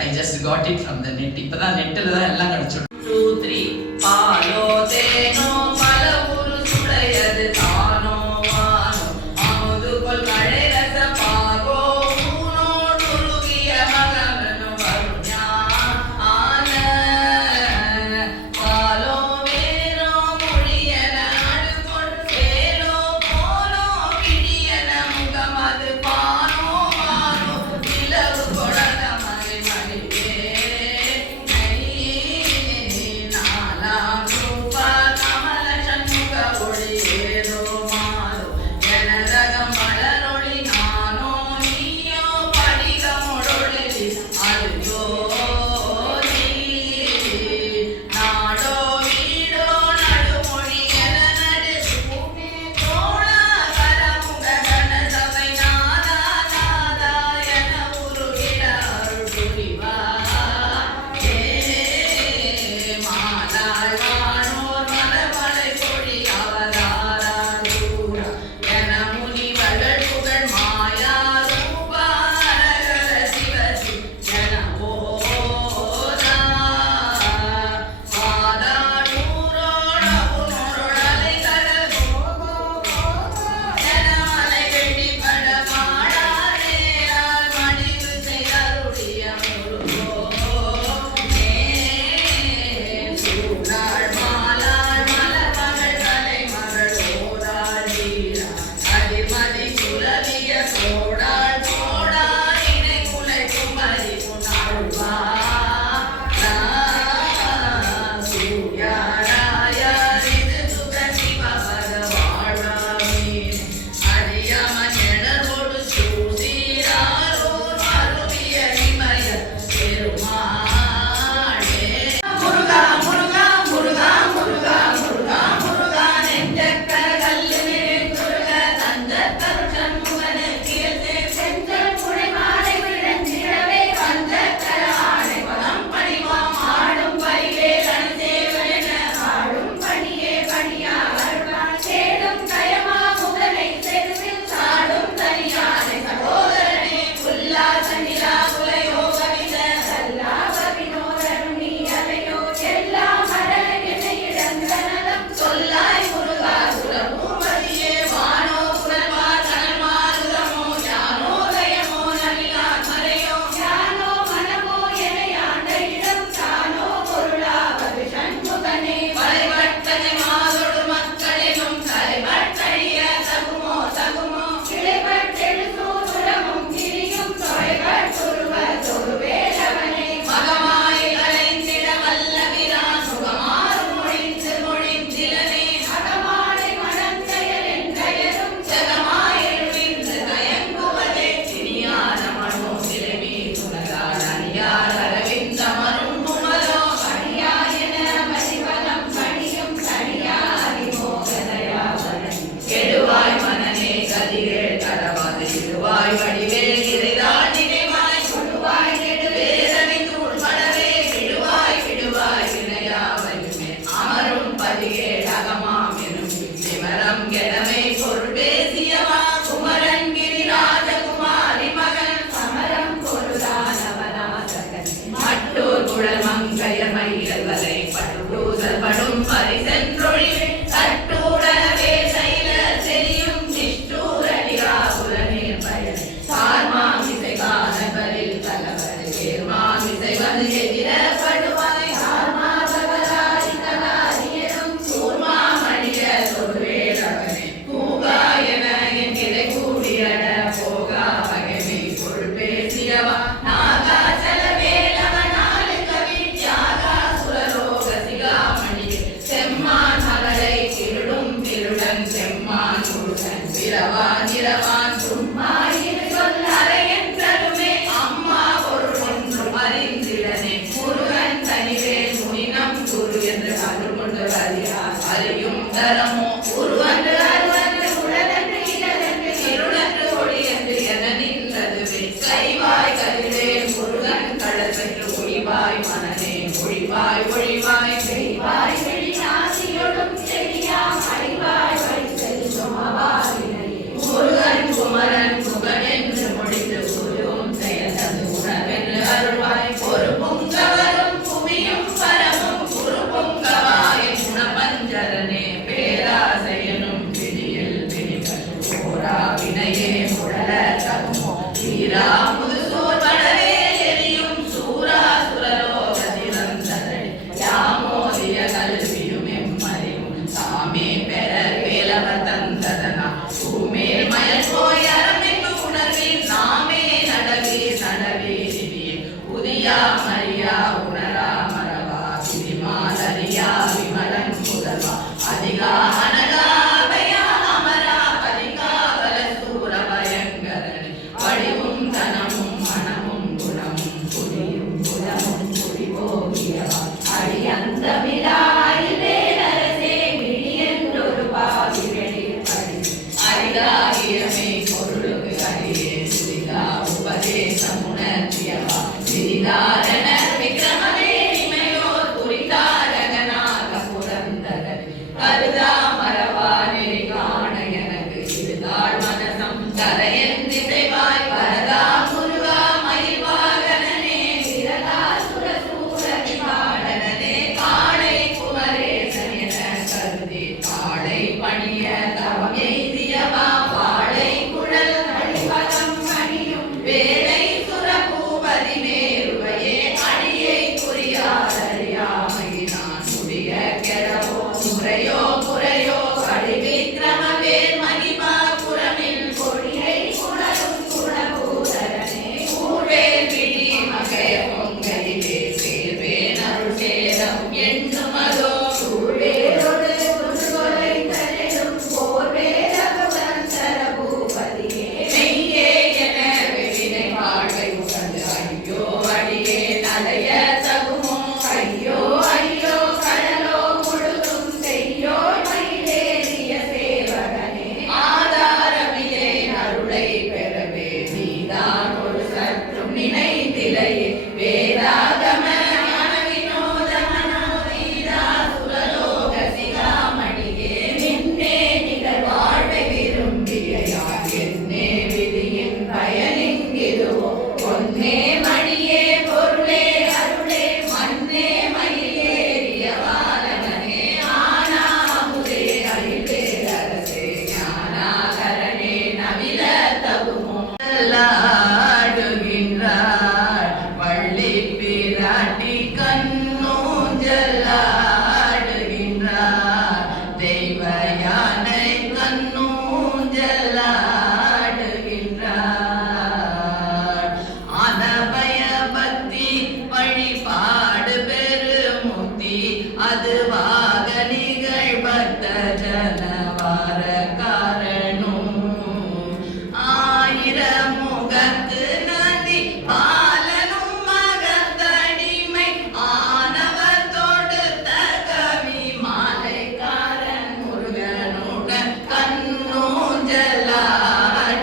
I just got it from the net. இப்பதான் நெட்டில் தான் எல்லாம் கிடைச்சிடும். 2 3 பாலோ தேனோ பல ஊரு சுடையது தானோ வானோ அமுது கொள் மழை ரச பாகோ ஊனோடு உருகிய மகனு வருஞான பாலோ வேனோ மொழியன அடுகொள் வேலோ போலோ விடியன முகமது பானோ மானோ நிலவு கொடத மலை மடிவே குமரன் குகன் என்று முடித்து குருவும் செயல் உணவென்று அருள்வாய் அறியா மரியா உணரா மரவா சிரிமாலரியா விமலன் முதல்வா அதிகா அனகா அபயா அமரா பதிகா பலசூர பயங்கரன் வடிவும் தனமும் மனமும் குணமும் புரியும் குணமும் புரிவோகியவா அடி அந்த விழாயிலே நரசே விழியென்றொரு பாவி வெளியில் படி அரிதாகியமே பொருளுக்கு அடியே சுரிதா உபதேசமுணர்த்தியவா சிறிதாரணர் விக்ரமமே இமையோர் புரிதாரகனாக புரந்தரன் கருதா மரவானே காண எனக்கு இருதாள் மனசம் கரையன் திசைவாய் வரதா முருகா மயில்வாகனே விரதா சுரசூர விமாடனே காளை குமரேசன் என கருதி காளை பணிய தவம் எய்தியவா வாழை குழல் அடிவதம் பணியும் வேலை சுரபூபதி மேருவையே அடியை புரியாதறியாமை நான் முடிய கெடவோ முறையோ முறையோ அடி விக்ரமவேல் மகிமா புறமில் கொடியை புணரும் குணபூதரனே ஊர்வேல் விழி மகை பொங்கலிலே சேர்வேன் அருள் சேரம் எண்ணுமதோ சூழ்வேலோடு குறுகொலை தரிடும் போர்வேலகுடன் சரபூபதியே மெய்யே என வெளினை வாழ்வை உணர்ந்து ஐயோ அடியே நடைய தகுமோ ஐயோ ஐயோ கடலோ முழுதும் செய்யோ மயிலேறிய சேவகனே ஆதாரமிலே அருளை பெறவே நீதான் ஒரு சற்றும் நினைத்திலையே வேதாகம ஞான வினோத மனோதீதா சுரலோக சிகாமணியே நின்னே நிகழ் வாழ்வை விரும்பிய யார் என்னே விதியின் பயனிங்கிதுவோ பொன்னே மணியே பொருளே அருளே மண்ணே மயிலேறிய வாரணனே ஆனாமுதே அழிவே அரசே ஞானாகரனே நவில தகுமோ ஆடுகின்றார் வள்ளி பிராட்டி கண்ணூஞ்சலாடுகின்றார் தெய்வ யானை கண்ணூஞ்சலாடுகின்றார் அனபய பக்தி வழிபாடு பெருமுத்தி அதுவாக நிகழ்பட்ட ஜனவார காரணம் ஆயிரம் முகத்து நதி பாலனும் மகத்தடிமை ஆனவர் தொடுத்த கவி மாலைக்காரன் முருகனுடன்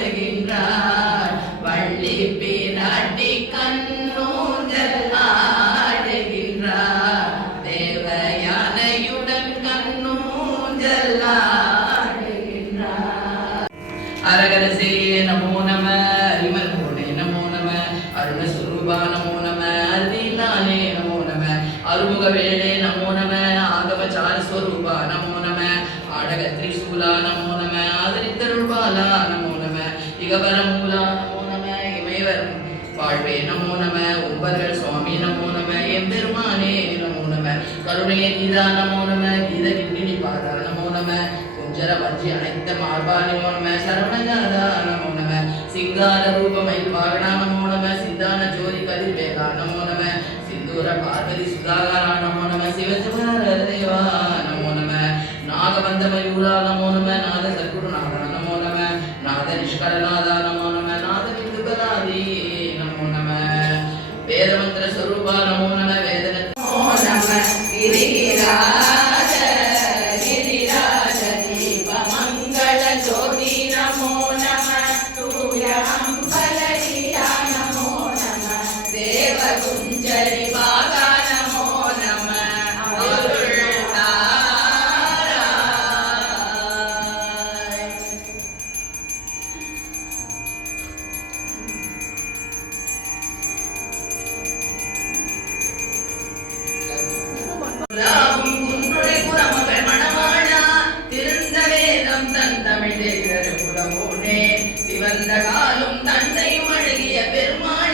கண்ணூஞ்சலாடுகின்றார் வள்ளி பிராட்டி கண்ணூஞ்சலாடுகின்றார் தேவயானையுடன் கண்ணூஞ்சலாடுகின்றார் அரகரசே நமோ நம அரிமல் கோணே நமோ நம அருணஸ்வரூபா நமோ நம அருதிலாலே நமோ நம அருமுக வேளே நமோ நம ஆகமச்சார ஸ்வரூபா நமோ நம ஆடக திரிசூலா நமோ நம ஆதரித்தருள்பாலா நமோ நம இகபரமூலா நமோ நம இமைவரும் வாழ்வே நமோ நம உம்பர்கள் சுவாமி நமோ நம எம்பெருமானே நமோ நம கருணையே கீதா நமோ நம கீத கிண்ணினி பாதா நமோ நம குஞ்சர வஞ்சி அனைத்த மார்பா நமோ நம சரவணஜாதா நமோ நம சிங்கார ரூபமயில் வாகனா நமோ நம சிந்தான ஜோதி கதிர்வேகா நமோ நம சிந்தூர பார்வதி சுதாகரா நமோ நம சிவசிவர தேவா நமோ நம நாகபந்த மயூரா நமோ நம நாத சத்குருநாதா நமோ நம நாத நிஷ்கலநாதா நமோ நம நாத விந்துகலாதி நமோ நம வேதமந்திர ஸ்வரூபா நமோ நம வேதன நமோ நம கிரிராஜ கிரிராஜ தீப மங்கள ஜோதி நமோ நம தூய அம்பலரியா நமோ நம தேவ குஞ்சரி பாகா நமோ நம அருள் தாராய். உலாவும் குன்றுரை புறமகள் மணவாழா திருந்த வேதம் தன் தமிழ் புலவோனே சிவந்த காலும் தந்தையும் அழகிய பெருமாள்